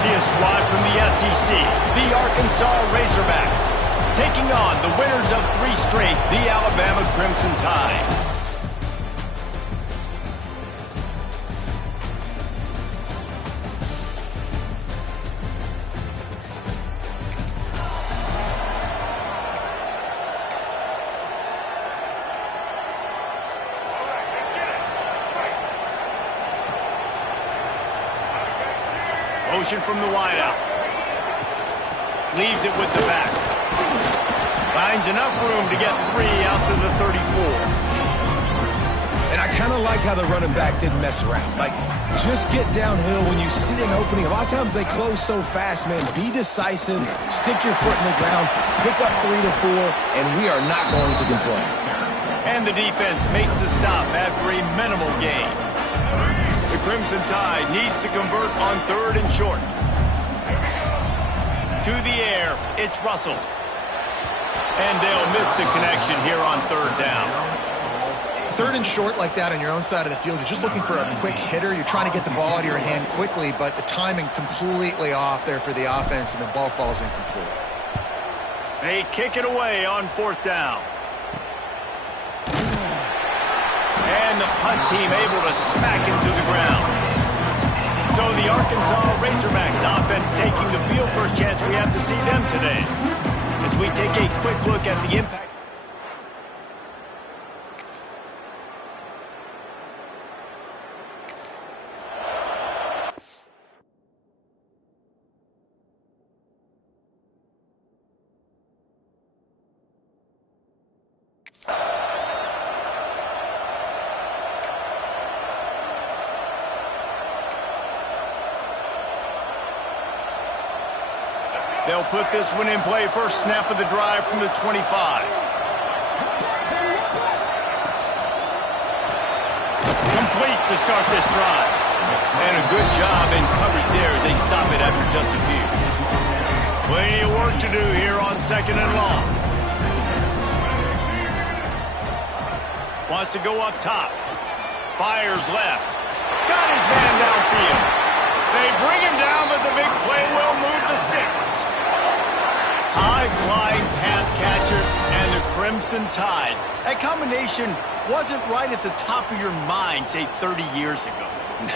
see a squad from the SEC, the Arkansas Razorbacks, taking on the winners of 3 straight, the Alabama Crimson Tide. Motion from the wideout. Leaves it with the back. Finds enough room to get 3 out to the 34. And I kind of like how the running back didn't mess around. Like, just get downhill when you see an opening. A lot of times they close so fast, man. Be decisive, stick your foot in the ground, pick up 3 to 4, and we are not going to complain. And the defense makes the stop after a minimal gain. The Crimson Tide needs to convert on 3rd and short. To the air, it's Russell. And they'll miss the connection here on 3rd down. 3rd and short like that on your own side of the field, you're just looking for a quick hitter. You're trying to get the ball out of your hand quickly, but the timing completely off there for the offense, and the ball falls incomplete. They kick it away on 4th down. And the punt team able to smack him to the ground. So the Arkansas Razorbacks offense taking the field. First chance we have to see them today. As we take a quick look at the impact. They'll put this one in play. First snap of the drive from the 25. Complete to start this drive. And a good job in coverage there as they stop it after just a few. Plenty of work to do here on 2nd and long. Wants to go up top. Fires left. Got his man downfield. They bring him down, but the big play will move the sticks. High-flying pass catchers and the Crimson Tide. That combination wasn't right at the top of your mind, say, 30 years ago.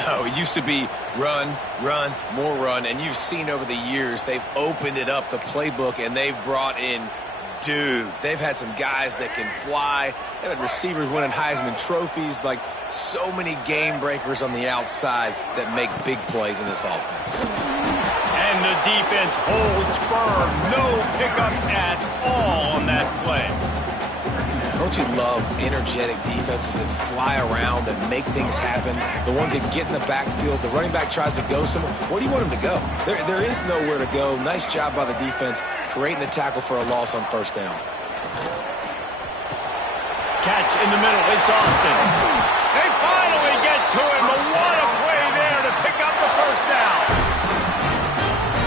No, it used to be run, run, more run, and you've seen over the years they've opened it up, the playbook, and they've brought in dudes. They've had some guys that can fly. They've had receivers winning Heisman trophies, like so many game breakers on the outside that make big plays in this offense. And the defense holds firm. No pickup at all on that play. Don't you love energetic defenses that fly around and make things happen? The ones that get in the backfield, the running back tries to go somewhere. Where do you want him to go? There is nowhere to go. Nice job by the defense creating the tackle for a loss on 1st down. Catch in the middle. It's Austin. They finally get to him. But what a play there to pick up the 1st down.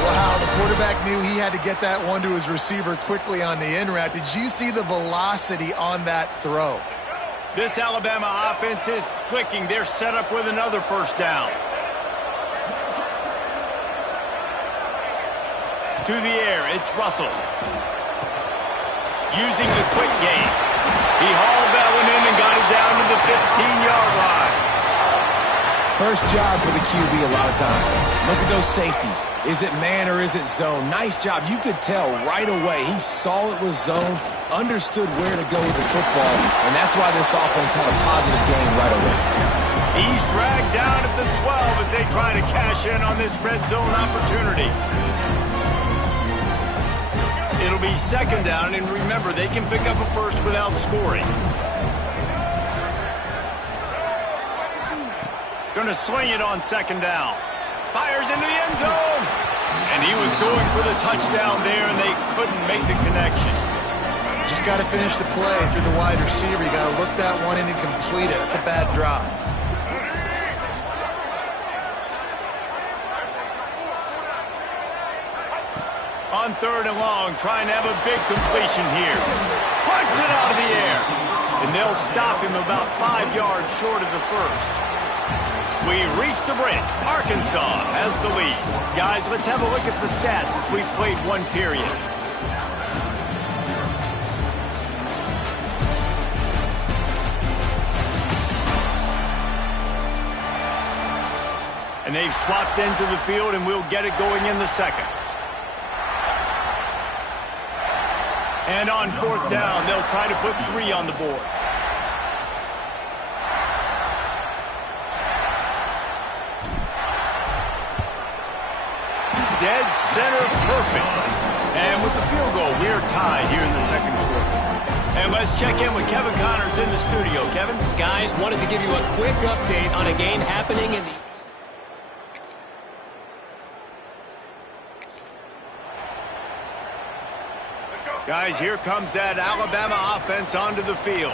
Wow, the quarterback knew he had to get that one to his receiver quickly on the in route. Did you see the velocity on that throw? This Alabama offense is clicking. They're set up with another 1st down. To the air, it's Russell. Using the quick game. He hauled that one in and got it down to the 15-yard line. First job for the QB a lot of times. Look at those safeties. Is it man or is it zone? Nice job. You could tell right away. He saw it was zone, understood where to go with the football, and that's why this offense had a positive game right away. He's dragged down at the 12 as they try to cash in on this red zone opportunity. It'll be 2nd down, and remember, they can pick up a first without scoring. Going to sling it on 2nd down. Fires into the end zone. And he was going for the touchdown there, and they couldn't make the connection. Just got to finish the play. If you're the wide receiver, you got to look that one in and complete it. It's a bad drop. On 3rd and long, trying to have a big completion here. Punts it out of the air. And they'll stop him about 5 yards short of the 1st. We reached the break. Arkansas has the lead. Guys, let's have a look at the stats as we've played one period. And they've swapped ends of the field, and we'll get it going in the second. And on fourth down, they'll try to put 3 on the board. Dead center, perfect. And with the field goal, we're tied here in the second quarter. And let's check in with Kevin Connors in the studio. Kevin? Guys, wanted to give you a quick update on a game happening in the... Guys, here comes that Alabama offense onto the field.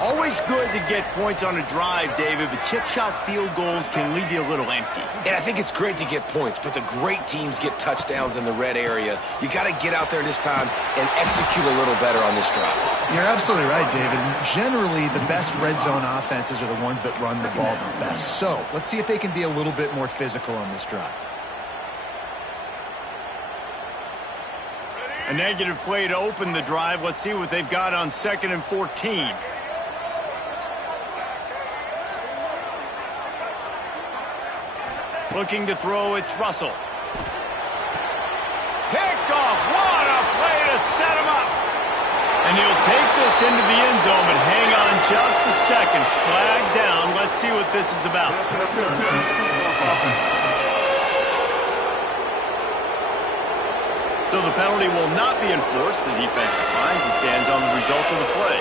Always good to get points on a drive, David, but chip shot field goals can leave you a little empty. And I think it's great to get points, but the great teams get touchdowns in the red area. You got to get out there this time and execute a little better on this drive. You're absolutely right, David. And generally, the best red zone offenses are the ones that run the ball the best. So let's see if they can be a little bit more physical on this drive. A negative play to open the drive. Let's see what they've got on 2nd and 14. Looking to throw, it's Russell. Picked off. What a play to set him up. And he'll take this into the end zone, but hang on just a second. Flag down. Let's see what this is about. So the penalty will not be enforced. The defense declines and stands on the result of the play.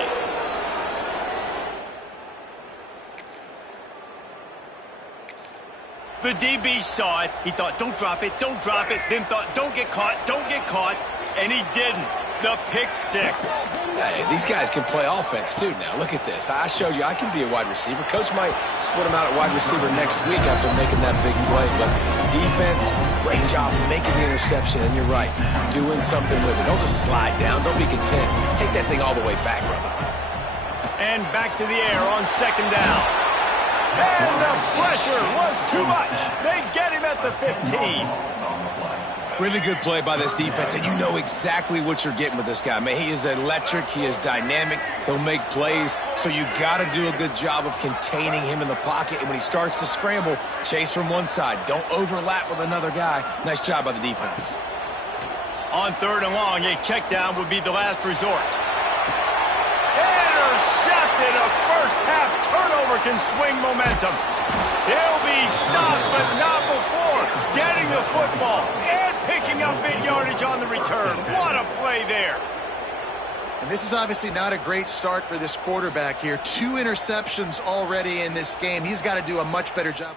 The DB saw it. He thought, don't drop it, don't drop it. Then thought, don't get caught. And he didn't. The pick 6. Hey, these guys can play offense, too, now. Look at this. I showed you I can be a wide receiver. Coach might split him out at wide receiver next week after making that big play. But defense, great job making the interception. And you're right, doing something with it. Don't just slide down. Don't be content. Take that thing all the way back, brother. And back to the air on 2nd down. And the pressure was too much. They get him at the 15. Really good play by this defense, and you know exactly what you're getting with this guy. Man, he is electric. He is dynamic. He'll make plays, so you got to do a good job of containing him in the pocket. And when he starts to scramble, chase from one side. Don't overlap with another guy. Nice job by the defense. On 3rd and long, a check down would be the last resort. Intercepted. A first-half turnover can swing momentum. He'll be stopped, but not before getting the football and picking up big yardage on the return. What a play there. And this is obviously not a great start for this quarterback here. 2 interceptions already in this game. He's got to do a much better job.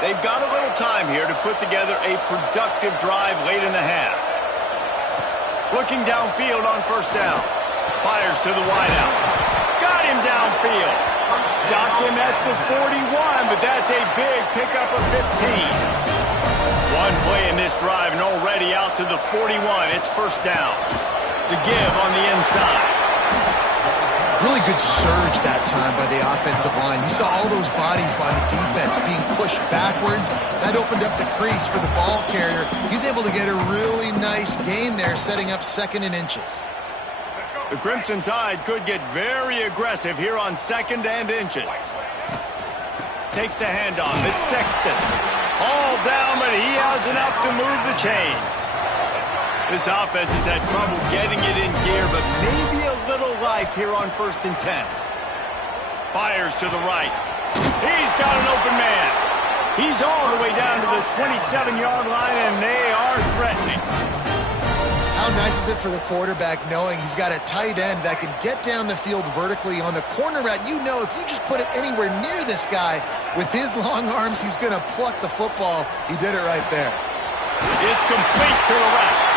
They've got a little time here to put together a productive drive late in the half. Looking downfield on 1st down. Fires to the wideout. Got him downfield. Stopped him at the 41, but that's a big pickup of 15. One play in this drive and already out to the 41. It's 1st down. The give on the inside. Really good surge that time by the offensive line. You saw all those bodies by the defense being pushed backwards. That opened up the crease for the ball carrier. He's able to get a really nice gain there, setting up 2nd and inches. The Crimson Tide could get very aggressive here on 2nd and inches. Takes the handoff. It's Sexton. All down, but he has enough to move the chains. This offense has had trouble getting it in gear, but maybe a little life here on 1st and 10. Fires to the right. He's got an open man. He's all the way down to the 27-yard line, and they are threatening. How nice is it for the quarterback knowing he's got a tight end that can get down the field vertically on the corner route? You know if you just put it anywhere near this guy with his long arms, he's going to pluck the football. He did it right there. It's complete to the left.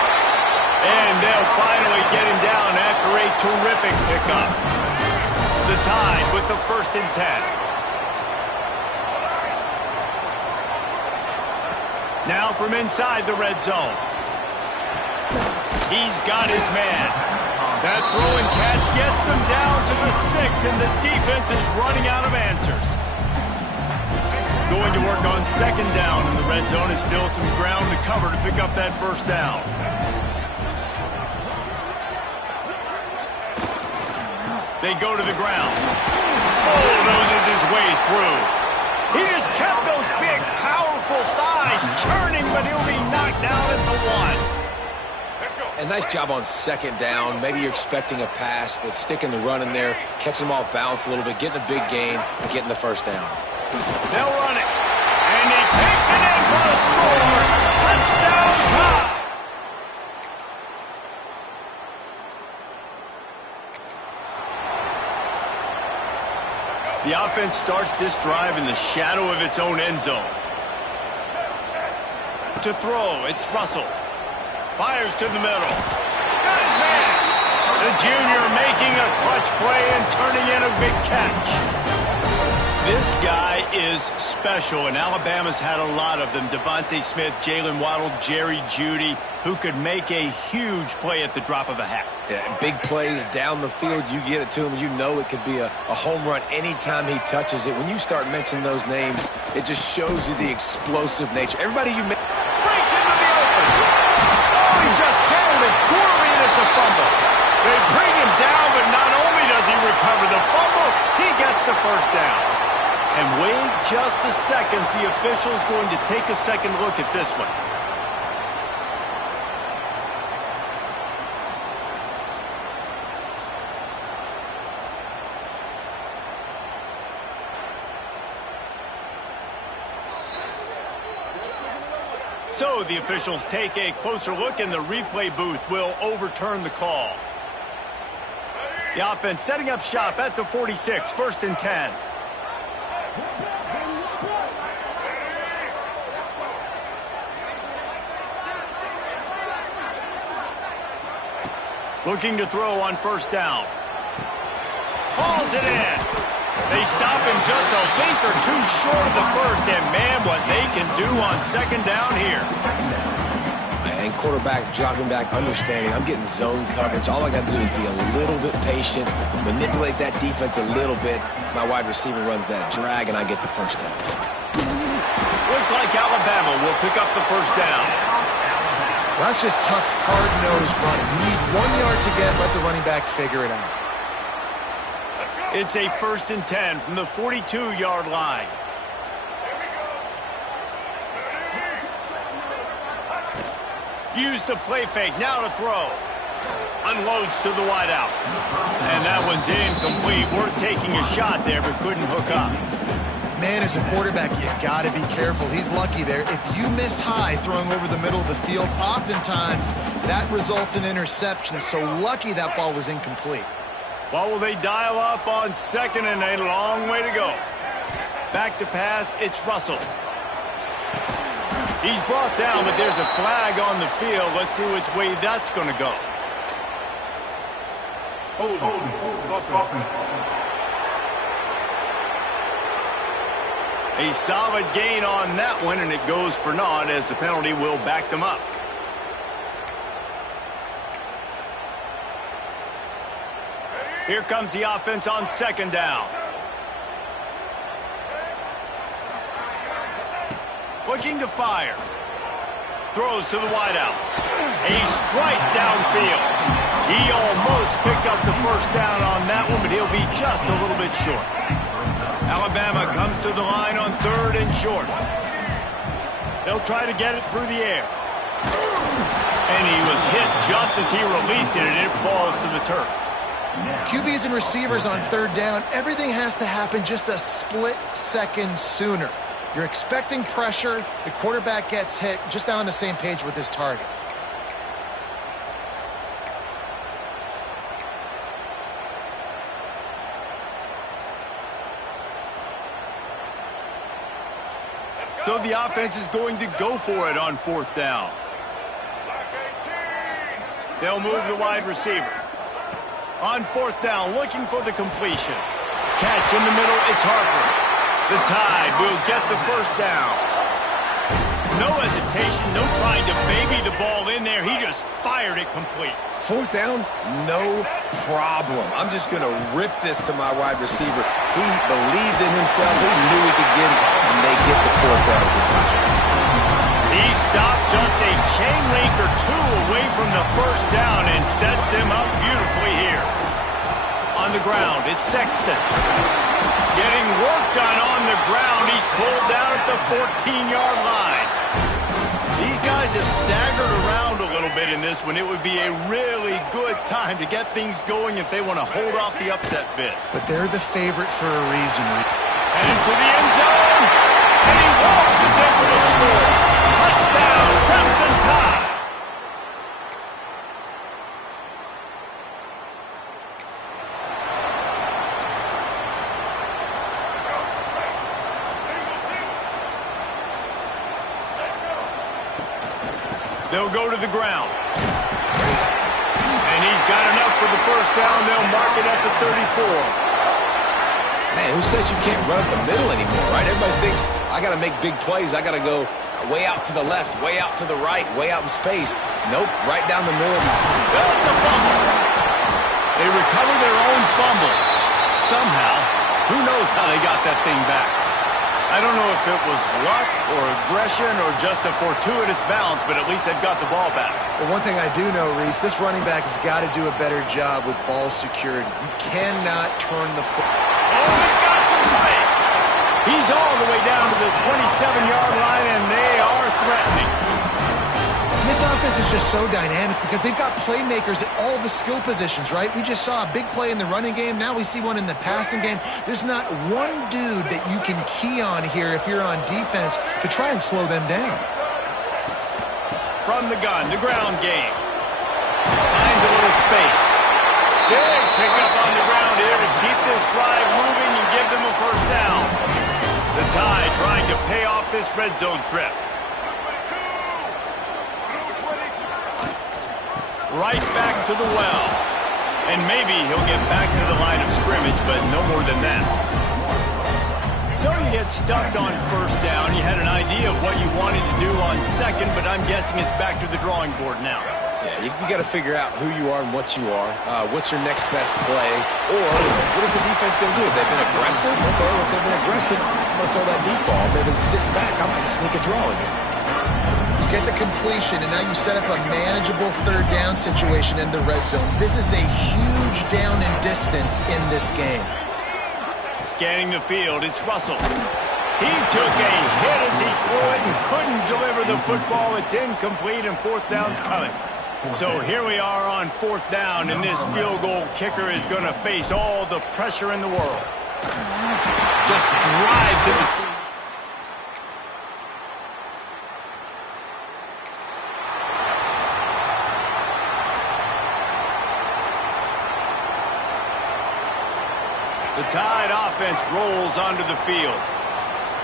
And they'll finally get him down after a terrific pickup. The Tide with the 1st and 10. Now from inside the red zone. He's got his man. That throw and catch gets them down to the 6, and the defense is running out of answers. Going to work on second down in the red zone. Is still some ground to cover to pick up that first down. They go to the ground. Bulldozes his way through. He just kept those big, powerful thighs churning, but he'll be knocked down at the 1. And nice job on second down. Maybe you're expecting a pass, but sticking the run in there, catching them off balance a little bit, getting a big gain, getting the first down. They'll run it. And he takes it in for a score. Touchdown, Cobb. The offense starts this drive in the shadow of its own end zone. To throw, it's Russell. Fires to the middle. Got his man. The junior making a clutch play and turning in a big catch. This guy is special, and Alabama's had a lot of them. Devontae Smith, Jalen Waddle, Jerry Jeudy, who could make a huge play at the drop of a hat. Yeah, big plays down the field. You get it to him, you know it could be a home run anytime he touches it. When you start mentioning those names, it just shows you the explosive nature. Everybody you breaks into the open. Oh, he just handled it poorly, and it's a fumble. They bring him down, but not only does he recover the fumble, he gets the first down. And wait just a second, the official's going to take a second look at this one. So the officials take a closer look, and the replay booth will overturn the call. The offense setting up shop at the 46, 1st and 10. Looking to throw on first down. Hauls it in. They stop him just a length or two short of the first, and man, what they can do on second down here. And quarterback dropping back, understanding I'm getting zone coverage. All I got to do is be a little bit patient, manipulate that defense a little bit. My wide receiver runs that drag, and I get the first down. Looks like Alabama will pick up the first down. Well, that's just tough, hard-nosed running. You need 1 yard to get, let the running back figure it out. It's a 1st and 10 from the 42-yard line. Use the play fake, now to throw. Unloads to the wideout. And that one's incomplete. Worth taking a shot there, but couldn't hook up. Man, as a quarterback, you got to be careful. He's lucky there. If you miss high throwing over the middle of the field, oftentimes that results in interception. So lucky that ball was incomplete. Well, will they dial up on second and a long way to go? Back to pass, it's Russell. He's brought down, but there's a flag on the field. Let's see which way that's going to go. A solid gain on that one, and it goes for naught as the penalty will back them up. Here comes the offense on second down. Looking to fire. Throws to the wideout. A strike downfield. He almost picked up the first down on that one, but he'll be just a little bit short. Alabama comes to the line on 3rd and short. They'll try to get it through the air. And he was hit just as he released it, and it falls to the turf. QBs and receivers on 3rd down, everything has to happen just a split second sooner. You're expecting pressure, the quarterback gets hit, just not on the same page with his target. So the offense is going to go for it on 4th down. They'll move the wide receiver. On 4th down, looking for the completion. Catch in the middle, it's Harper. The Tide will get the first down. no hesitation, no trying to baby the ball in there. He just fired it complete. Fourth down, no problem. I'm just going to rip this to my wide receiver. He believed in himself. He knew he could get it, and they get the fourth down conversion. He stopped just a chain link or two away from the first down and sets them up beautifully here. On the ground, it's Sexton. Getting work done on the ground. He's pulled down at the 14-yard line. These guys have staggered around a little bit in this one. It would be a really good time to get things going if they want to hold off the upset bid. But they're the favorite for a reason. And into the end zone. And he waltzes into the score. Touchdown, Crimson Tide. They'll go to the ground. And he's got enough for the first down. They'll mark it at the 34. Man, who says you can't run up the middle anymore, right? Everybody thinks, I got to make big plays. I got to go way out to the left, way out to the right, way out in space. Nope, right down the middle. That's a fumble. They recover their own fumble. Somehow, who knows how they got that thing back. I don't know if it was luck or aggression or just a fortuitous bounce, but at least they've got the ball back. But one thing I do know, Reese, this running back has got to do a better job with ball security. You cannot turn the foot. Oh, he's got some space. He's all the way down to the 27-yard line, and they are threatening. And this offense is just so dynamic because they've got playmakers at all the skill positions, right? We just saw a big play in the running game. Now we see one in the passing game. There's not one dude that you can key on here if you're on defense to try and slow them down. From the gun, the ground game. Finds a little space. Big pickup on the ground here to keep this drive moving and give them a first down. The Tide trying to pay off this red zone trip. Right back to the well. And maybe he'll get back to the line of scrimmage, but no more than that. So you get stuffed on first down. You had an idea of what you wanted to do on second, but I'm guessing it's back to the drawing board now. Yeah, you got to figure out who you are and what you are. What's your next best play? Or what is the defense going to do? If they've been aggressive, okay, well, if they've been aggressive, I'm going to throw that deep ball. If they've been sitting back, I might sneak a draw in here. Get the completion, and now you set up a manageable third down situation in the red zone. This is a huge down in distance in this game. Scanning the field, it's Russell. He took a hit as he threw it and couldn't deliver the football. It's incomplete, and fourth down's coming. So here we are on fourth down, and this field goal kicker is going to face all the pressure in the world. Just drives it between. The Tide offense rolls onto the field.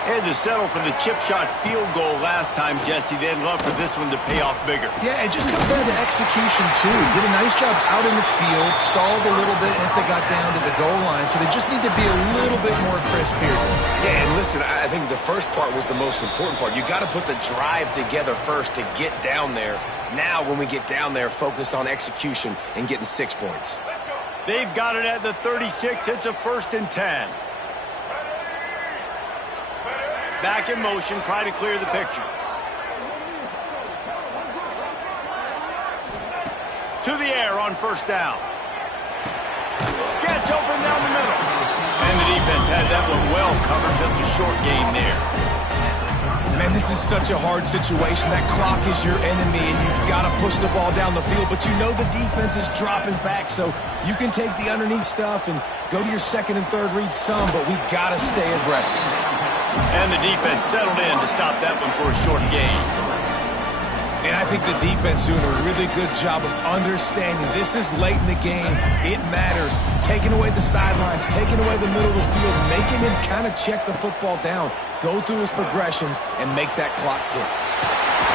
They had to settle for the chip shot field goal last time, Jesse. They'd love for this one to pay off bigger. Yeah, it just comes down to execution, too. Did a nice job out in the field, stalled a little bit once they got down to the goal line, so they just need to be a little bit more crisp here. Yeah, and listen, I think the first part was the most important part. You got to put the drive together first to get down there. Now, when we get down there, focus on execution and getting 6 points. They've got it at the 36. It's a 1st and 10. Back in motion, try to clear the picture. To the air on first down. Gets open down the middle. And the defense had that one well covered, just a short gain there. Man, this is such a hard situation. That clock is your enemy, and you've got to push the ball down the field, but you know the defense is dropping back, so you can take the underneath stuff and go to your second and third read some, but we've got to stay aggressive. And the defense settled in to stop that one for a short gain. And I think the defense doing a really good job of understanding this is late in the game. It matters. Taking away the sidelines, taking away the middle of the field, making him kind of check the football down, go through his progressions, and make that clock tick.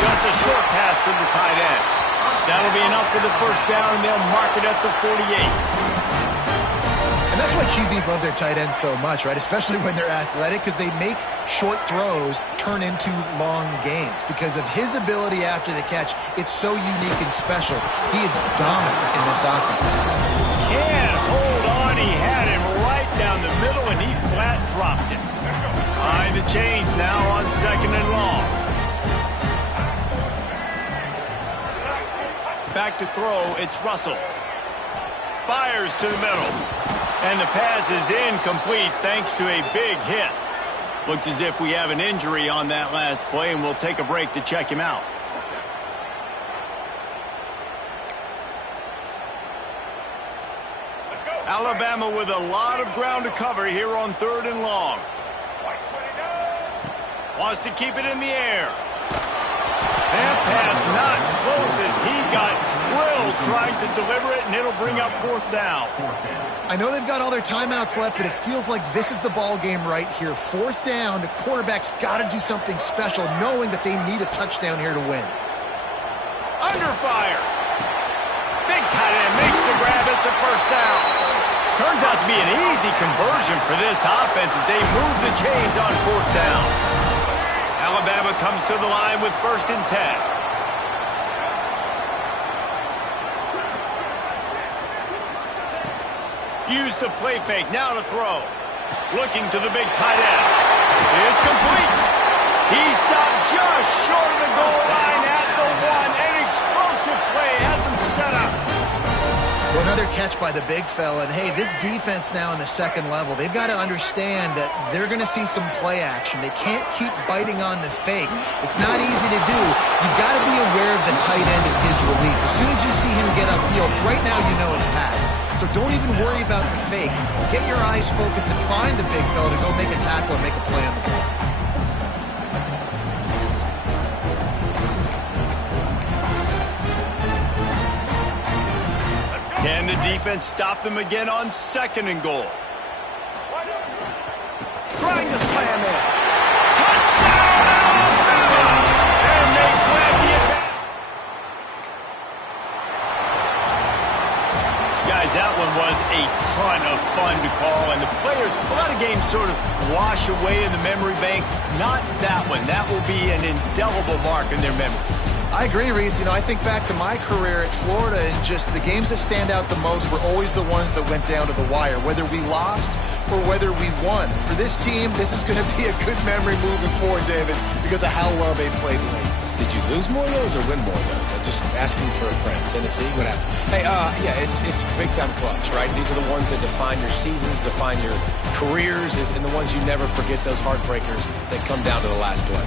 Just a short pass to the tight end. That'll be enough for the first down, and they'll mark it at the 48. And that's That's why QBs love their tight ends so much, right? Especially when they're athletic, because they make short throws turn into long gains. Because of his ability after the catch, it's so unique and special. He is dominant in this offense. Can't hold on. He had him right down the middle, and he flat dropped it. Behind the chains now on 2nd and long. Back to throw, it's Russell. Fires to the middle. And the pass is incomplete thanks to a big hit. Looks as if we have an injury on that last play, and we'll take a break to check him out. Alabama with a lot of ground to cover here on 3rd and long. Wants to keep it in the air. That pass not close as he got drilled trying to deliver it, and it'll bring up 4th down. I know they've got all their timeouts left, but it feels like this is the ball game right here. 4th down, the quarterback's got to do something special, knowing that they need a touchdown here to win. Under fire. Big tight end makes the grab. It's a 1st down. Turns out to be an easy conversion for this offense as they move the chains on 4th down. Alabama comes to the line with 1st and 10. Use the play fake, now to throw. Looking to the big tight end. It's complete. He stopped just short of the goal line at the 1. An explosive play has him set up. Well, another catch by the big fella. And, hey, this defense now in the 2nd level, they've got to understand that they're going to see some play action. They can't keep biting on the fake. It's not easy to do. You've got to be aware of the tight end and his release. As soon as you see him get upfield, right now you know it's pass. So don't even worry about the fake. Get your eyes focused and find the big fella to go make a tackle and make a play on the ball. Can the defense stop them again on 2nd and goal? Trying to slam in. Touchdown, Alabama! And they grab the advantage. Guys, that one was a ton of fun to call, and the players, a lot of games sort of wash away in the memory bank. Not that one. That will be an indelible mark in their memories. I agree, Reese. I think back to my career at Florida, and just the games that stand out the most were always the ones that went down to the wire, whether we lost or whether we won. For this team, this is going to be a good memory moving forward, David, because of how well they played late. Did you lose more of those or win more of those? I'm just asking for a friend. Tennessee, what happened? Hey, yeah, it's big time clutch, right? These are the ones that define your seasons, define your careers, and the ones you never forget, those heartbreakers that come down to the last play.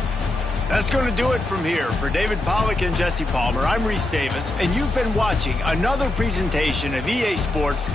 That's going to do it from here. For David Pollack and Jesse Palmer, I'm Reese Davis, and you've been watching another presentation of EA Sports.